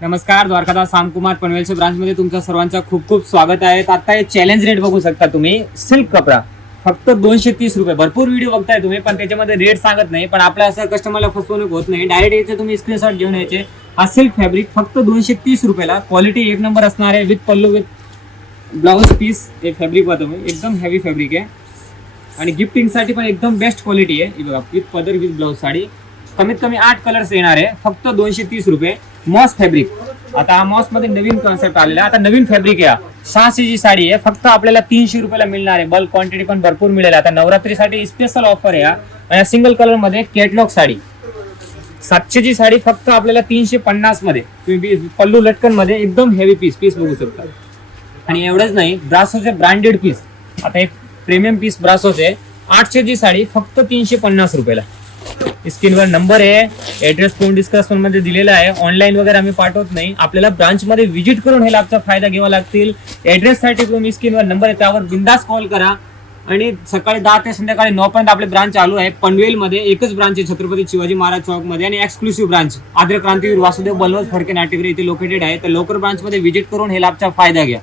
नमस्कार द्वारकादास सामकुमार पनवेलच्या ब्रांचमध्ये तुमचं सर्वांचं खूप खूप स्वागत आहे. आता हे चॅलेंज रेट बघू शकता तुम्ही. सिल्क कपडा. फक्त दोनशे तीस रुपये. भरपूर व्हिडिओ बघताय तुम्ही पण त्याच्यामध्ये रेट सांगत नाही. पण आपल्या असं कस्टमरला फसवणूक होत नाही. डायरेक्ट याचे तुम्ही स्क्रीनशॉट घेऊन यायचे. हा सिल्क फॅब्रिक फक्त दोनशे तीस रुपयाला. क्वालिटी एक नंबर असणार आहे with pallu with blouse piece हे फॅब्रिक बघा तुम्ही. एकदम हेवी फॅब्रिक आहे. आणि गिफ्टिंगसाठी पण एकदम बेस्ट क्वालिटी आहे. बघा विथ पदर विथ ब्लाऊज साडी. कमीत कमी आठ कलर्स येणार आहे. फक्त दोनशे तीस रुपये. Moss fabric. आता हा मॉसमध्ये नवीन कॉन्सेप्ट आलेला आता नवीन फॅब्रिक आहे सहाशेची साडी आहे. फक्त आपल्याला तीनशे रुपयाला मिळणार आहे. बल्क क्वांटिटी पण भरपूर मिळेल. आता नवरात्रीसाठी स्पेशल ऑफर आहे सिंगल कलरमध्ये कॅटलॉग साडी. सातशेची साडी फक्त आपल्याला तीनशे पन्नासमध्ये. तुम्ही पल्लू लटकनमध्ये एकदम हेवी पीस पीस बघू शकता. आणि एवढंच नाही ब्रासोचे ब्रँडेड पीस आता एक प्रीमियम पीस ब्रासोचे आठशेची साडी फक्त तीनशे पन्नास रुपयाला. स्क्रीनवर नंबर आहे. ऍड्रेस फोन डिस्कशनमध्ये दिलेला आहे. ऑनलाईन वगैरे आम्ही पाठवत नाही. आपल्याला ब्रांच मध्ये व्हिजिट करून हे लाभचा फायदा घ्यावा लागतील. ऍड्रेस साठी तुम्ही स्क्रीनवर नंबर आहे. त्यावर बिंदास कॉल करा. आणि सकाळी दहा ते संध्याकाळी नऊ पर्यंत आपले ब्रांच चालू आहे. पनवेल मध्ये एकच ब्रांच आहे छत्रपती शिवाजी महाराज चौकमध्ये आणि एक्सक्लुसिव्ह ब्रांच आद्र क्रांतीवीर वासुदेव बलवत फडके नाट्यगृह इथे लोकेटेड आहे. तर लोकल ब्रांच मध्ये व्हिजिट करून हे लाभचा फायदा घ्या.